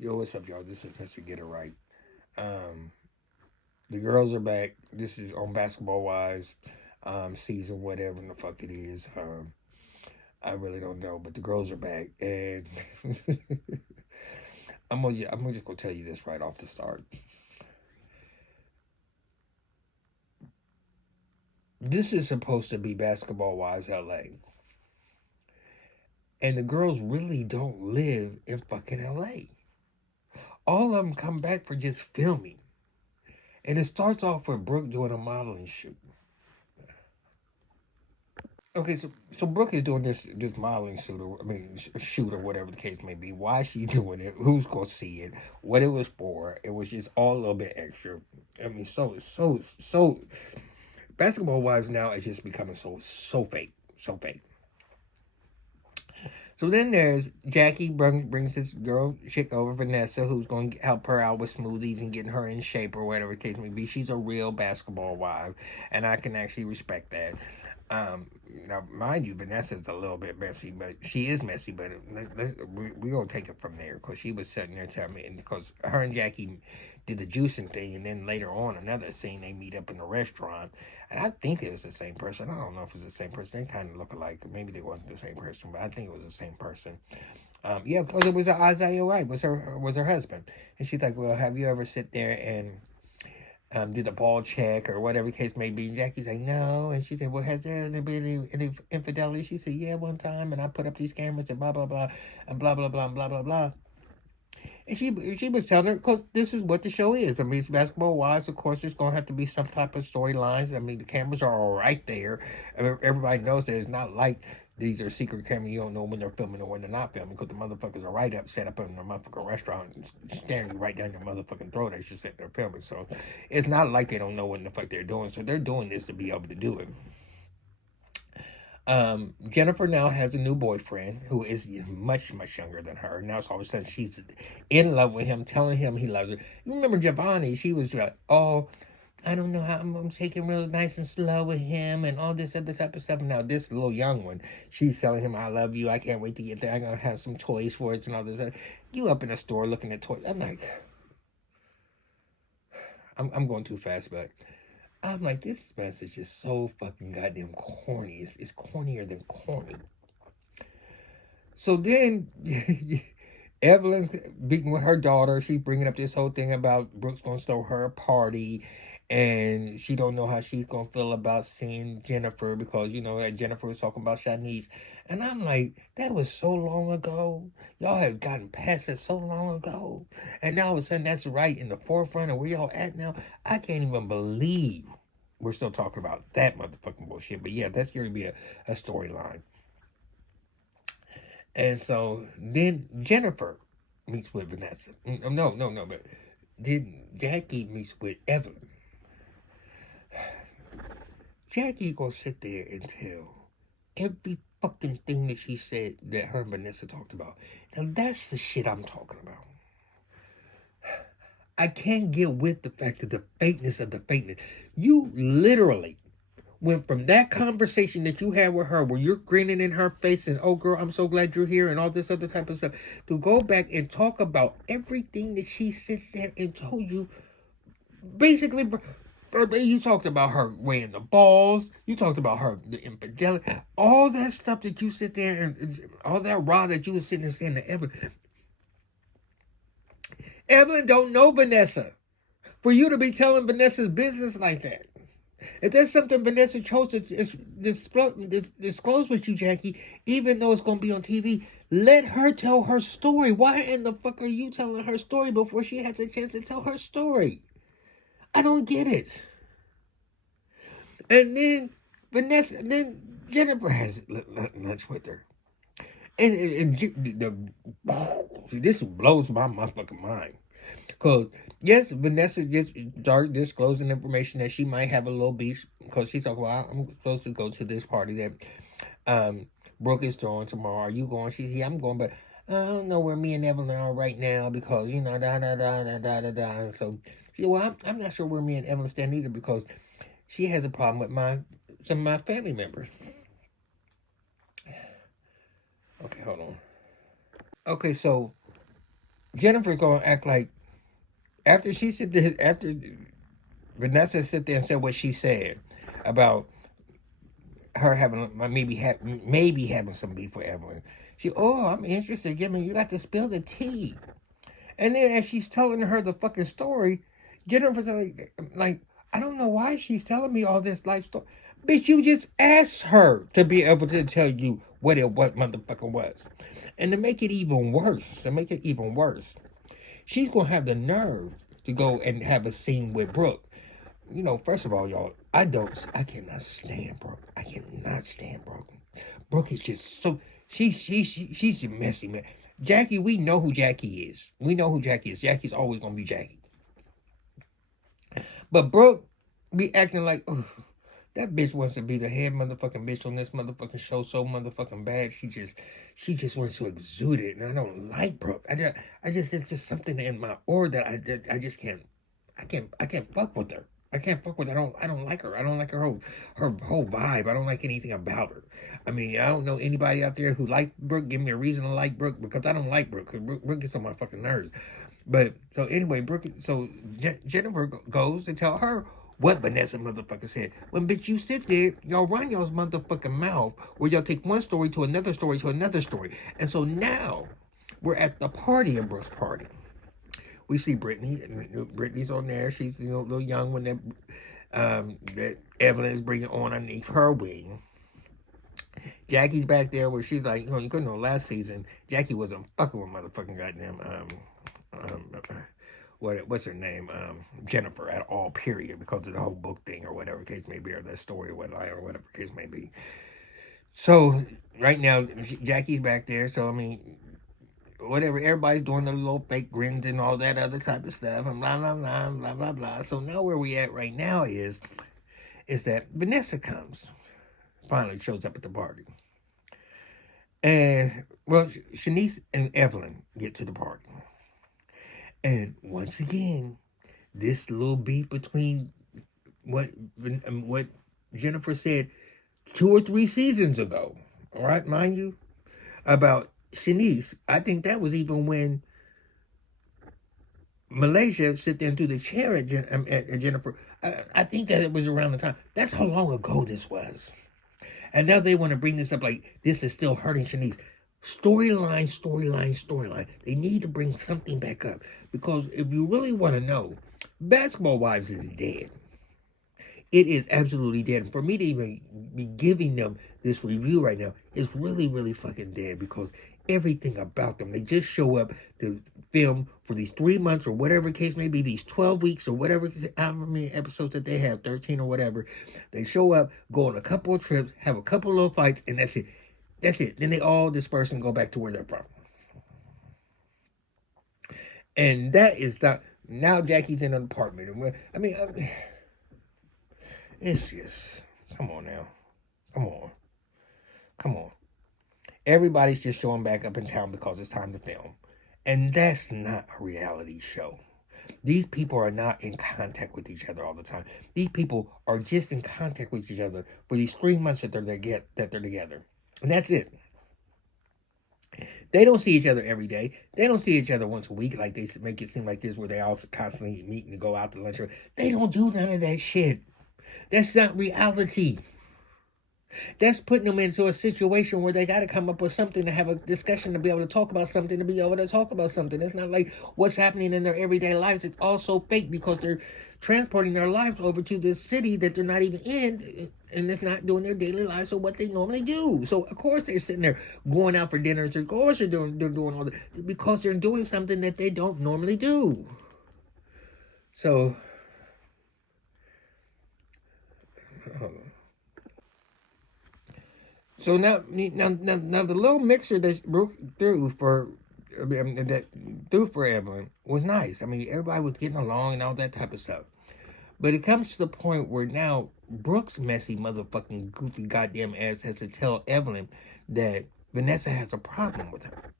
Yo, what's up, y'all? This is Mr. Get It Right. Um, the girls are back. This is on Basketball Wives, season whatever the fuck it is. I really don't know, but the girls are back, and I'm just gonna tell you this right off the start. This is supposed to be Basketball Wives LA, and the girls really don't live in fucking LA. All of them come back for just filming, and it starts off with Brooke doing a modeling shoot. Okay, so Brooke is doing this modeling shoot, or I mean, shoot or whatever the case may be. Why is she doing it? Who's gonna see it? What it was for? It was just all a little bit extra. I mean, so. Basketball Wives now is just becoming so fake, so fake. So then there's Jackie brings this girl chick over, Vanessa, who's going to help her out with smoothies and getting her in shape or whatever the case may be. She's a real basketball wife, and I can actually respect that. Now, mind you, Vanessa's a little bit messy, but she is messy. But we're gonna take it from there because she was sitting there telling me, and because her and Jackie did the juicing thing, and then later on another scene they meet up in a restaurant, and I think it was the same person. I don't know if it's the same person. They kind of look alike. Maybe they wasn't the same person, but I think it was the same person. Yeah, because it was Isaiah Wright was her husband, and she's like, "Well, have you ever sit there and did a ball check or whatever the case may be?" And Jackie's like, "No." And she said, "Well, has there been any infidelity?" She said, "Yeah, one time, and I put up these cameras and blah blah blah and blah blah blah and blah blah blah." And she was telling her, because this is what the show is. I mean, it's Basketball Wives. Of course, there's going to have to be some type of storylines. I mean, the cameras are all right there. Everybody knows that it's not like these are secret cameras. You don't know when they're filming or when they're not filming, because the motherfuckers are right up, set up in the motherfucking restaurant and staring right down your motherfucking throat as you're sitting there filming. So it's not like they don't know what the fuck they're doing. So they're doing this to be able to do it. Jennifer now has a new boyfriend who is much younger than her. Now, so all of a sudden she's in love with him, telling him he loves her. You remember Giovanni? She was like, "Oh, I don't know how I'm taking real nice and slow with him and all this other type of stuff." Now, this little young one, she's telling him, "I love you. I can't wait to get there. I'm gonna have some toys for it and all this." You up in a store looking at toys? I'm like, I'm going too fast, but I'm like, this message is so fucking goddamn corny. It's cornier than corny. So then Evelyn's beating with her daughter. She's bringing up this whole thing about Brooke's gonna throw her a party, and she don't know how she's gonna feel about seeing Jennifer because Jennifer was talking about Shanice, and I'm like, that was so long ago. Y'all have gotten past it so long ago, and now all of a sudden that's right in the forefront of where y'all at now. I can't even believe we're still talking about that motherfucking bullshit. But yeah, that's going to be a storyline. And so then Jennifer meets with Vanessa. No, but then Jackie meets with Evelyn. Jackie gonna sit there and tell every fucking thing that she said that her and Vanessa talked about. Now that's the shit I'm talking about. I can't get with the fact of the fakeness of the fakeness. You literally went from that conversation that you had with her where you're grinning in her face and, "Oh girl, I'm so glad you're here," and all this other type of stuff, to go back and talk about everything that she sit there and told you. Basically, you talked about her weighing the balls, you talked about her the infidelity, all that stuff that you sit there and all that raw that you was sitting there saying to Evelyn. Evelyn don't know Vanessa for you to be telling Vanessa's business like that. If there's something Vanessa chose to disclose with you, Jackie, even though it's going to be on TV, let her tell her story. Why in the fuck are you telling her story before she has a chance to tell her story? I don't get it. And then Jennifer has lunch with her. And this blows my motherfucking mind. Because, yes, Vanessa just started disclosing information that she might have a little beef because she's like, "Well, I'm supposed to go to this party that um, Brooke is throwing tomorrow. Are you going?" She said, "Yeah, I'm going, but I don't know where me and Evelyn are right now because, da da da da da da da." And so she said, "Well, I'm not sure where me and Evelyn stand either because she has a problem with some of my family members." Okay, hold on. Okay, so Jennifer's gonna act like after she said this, after Vanessa sit there and said what she said about her having maybe having some beef with Evelyn. I'm interested. Give me, you got to spill the tea. And then as she's telling her the fucking story, Jennifer's like, I don't know why she's telling me all this life story. Bitch, you just asked her to be able to tell you what motherfucking was. And to make it even worse, she's gonna have the nerve to go and have a scene with Brooke. You know, first of all, y'all, I cannot stand Brooke. I cannot stand Brooke. Brooke is just so, she's a messy, man. Jackie, we know who Jackie is. We know who Jackie is. Jackie's always gonna be Jackie. But Brooke be acting like, that bitch wants to be the head motherfucking bitch on this motherfucking show so motherfucking bad. She just wants to exude it, and I don't like Brooke. It's just something in my aura that I just can't. I can't fuck with her. I can't fuck with her. I don't like her. I don't like her whole vibe. I don't like anything about her. I mean, I don't know anybody out there who like Brooke. Give me a reason to like Brooke, because I don't like Brooke. Because Brooke gets on my fucking nerves. But so anyway, Jennifer goes to tell her what Vanessa motherfucker said. When bitch, you sit there, y'all run y'all's motherfucking mouth, where y'all take one story to another story to another story. And so now we're at the party, of Brooke's party. We see Brittany, and Brittany's on there. She's a little young one that Evelyn is bringing on underneath her wing. Jackie's back there where she's like, you couldn't know last season, Jackie wasn't fucking with motherfucking goddamn, what's her name? Jennifer at all, period, because of the whole book thing or whatever case may be, or that story or whatever case may be. So right now, Jackie's back there. So, I mean, whatever, everybody's doing their little fake grins and all that other type of stuff and blah blah blah blah blah blah. So now where we at right now is that Vanessa finally shows up at the party, and well, Shanice and Evelyn get to the party, and once again, this little beef between what Jennifer said 2 or 3 seasons ago, all right, mind you, about Shanice. I think that was even when Malaysia sit there and threw the chair at Jennifer. I think that it was around the time. That's how long ago this was. And now they want to bring this up like this is still hurting Shanice. Storyline. They need to bring something back up. Because if you really want to know, Basketball Wives is dead. It is absolutely dead. And for me to even be giving them this review right now is really, really fucking dead, because everything about them, they just show up to film for these 3 months or whatever case may be, these 12 weeks or whatever, however many episodes that they have, 13 or whatever. They show up, go on a couple of trips, have a couple of little fights, and that's it. That's it. Then they all disperse and go back to where they're from. And that is not, now Jackie's in an apartment. And I mean, it's just, come on now. Come on. Everybody's just showing back up in town because it's time to film. And that's not a reality show. These people are not in contact with each other all the time. These people are just in contact with each other for these 3 months that they're together. And that's it. They don't see each other every day. They don't see each other once a week like they make it seem like this, where they all constantly meet and go out to lunch. They don't do none of that shit. That's not reality. That's putting them into a situation where they got to come up with something to have a discussion, to be able to talk about something, It's not like what's happening in their everyday lives. It's also fake, because they're transporting their lives over to this city that they're not even in, and it's not doing their daily lives or what they normally do. So of course they're sitting there going out for dinners. Of course they're doing all that, because they're doing something that they don't normally do. So So now the little mixer that Brooke threw for Evelyn was nice. I mean, everybody was getting along and all that type of stuff. But it comes to the point where now Brooke's messy motherfucking goofy goddamn ass has to tell Evelyn that Vanessa has a problem with her.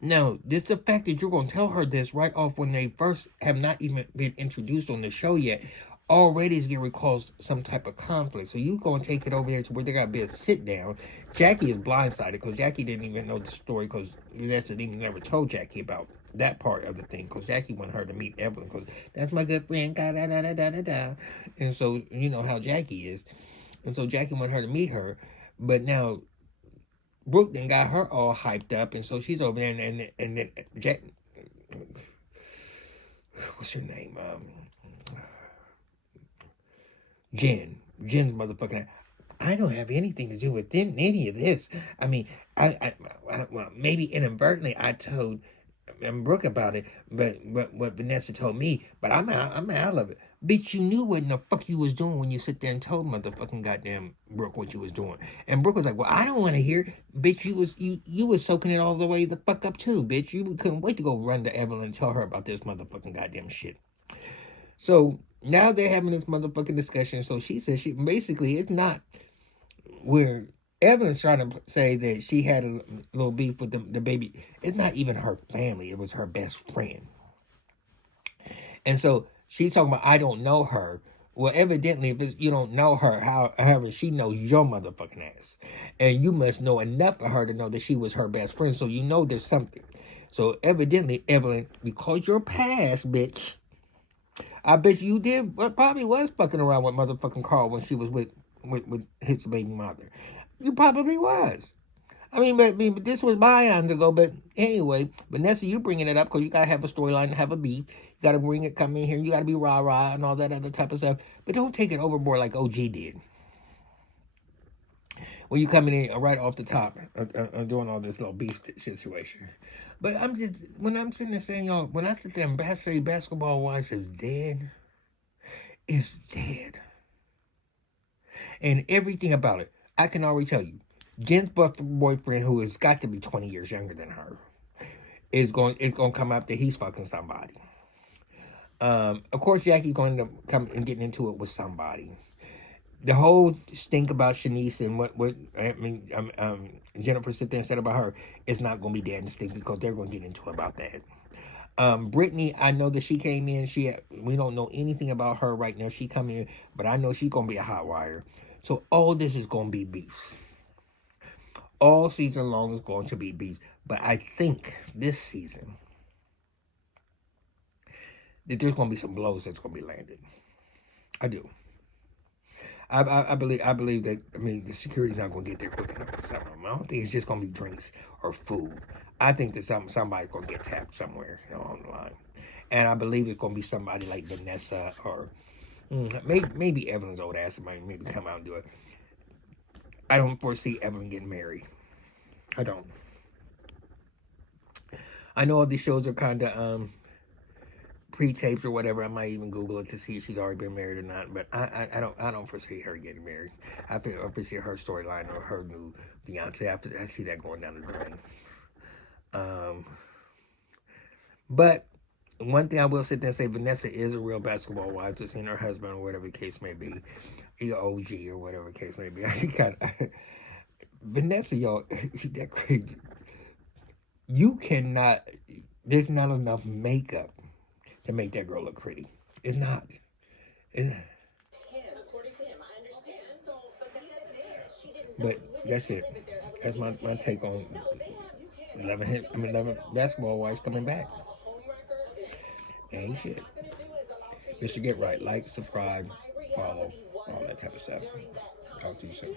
Now, just the fact that you're going to tell her this right off when they first have not even been introduced on the show yet, already is going to cause some type of conflict. So you going to take it over there to where they got to be a sit down. Jackie is blindsided because Jackie didn't even know the story, because Vanessa even never told Jackie about that part of the thing, because Jackie wanted her to meet Evelyn, because that's my good friend, da da da da da da da. And so, you know how Jackie is. And so Jackie wanted her to meet her. But now Brooke then got her all hyped up, and so she's over there, and then Jack, what's her name? Jen's motherfucking. I don't have anything to do with any of this. I mean, well, maybe inadvertently I told Brooke about it, but what Vanessa told me, but I'm out of it. Bitch, you knew what in the fuck you was doing when you sit there and told motherfucking goddamn Brooke what you was doing. And Brooke was like, well, I don't want to hear. Bitch, you was soaking it all the way the fuck up too, bitch. You couldn't wait to go run to Evelyn and tell her about this motherfucking goddamn shit. So now they're having this motherfucking discussion. So she says she basically it's not where Evelyn's trying to say that she had a little beef with the baby. It's not even her family. It was her best friend. And so she's talking about, I don't know her. Well, evidently, if you don't know her, however, she knows your motherfucking ass. And you must know enough of her to know that she was her best friend. So you know there's something. So evidently, Evelyn, because you're past, bitch, I bet you did, but probably was fucking around with motherfucking Carl when she was with his baby mother. You probably was. I mean, but this was eons ago. But anyway, Vanessa, you bringing it up because you gotta have a storyline and have a beat. You gotta bring it, come in here. You gotta be rah rah and all that other type of stuff. But don't take it overboard like OG did. When you coming in right off the top, doing all this little beef situation. But when I'm sitting there saying, y'all, when I sit there and say Basketball Wives is dead, it's dead. And everything about it, I can already tell you, Jen's boyfriend, who has got to be 20 years younger than her, it's going to come out that he's fucking somebody. Of course, Jackie's going to come and get into it with somebody. The whole stink about Shanice and what Jennifer sit there and said about her is not going to be dead and stink because they're going to get into it about that. Brittany, I know that she came in. We don't know anything about her right now. She come in, but I know she's going to be a hot wire. So all this is going to be beefs. All season long is going to be beefs. But I think this season that there's going to be some blows that's going to be landed. I do. I believe that, the security's not going to get there quick enough for some of them. I don't think it's just going to be drinks or food. I think that somebody's going to get tapped somewhere along the line. And I believe it's going to be somebody like Vanessa or maybe Evelyn's old ass might maybe come out and do it. I don't foresee Evelyn getting married. I don't. I know all these shows are kind of pre-taped or whatever. I might even Google it to see if she's already been married or not. But I don't foresee her getting married. I foresee her storyline or her new fiance. I see that going down the drain. But one thing I will sit there and say, Vanessa is a real basketball wife. Just in her husband or whatever the case may be, either OG or whatever the case may be. Vanessa, y'all, that crazy. You cannot. There's not enough makeup to make that girl look pretty. It's not. But that's it. That's my take on 11 basketball wives coming back. Ain't shit. Just to get right. Like, subscribe, follow, all that type of stuff. Talk to you soon.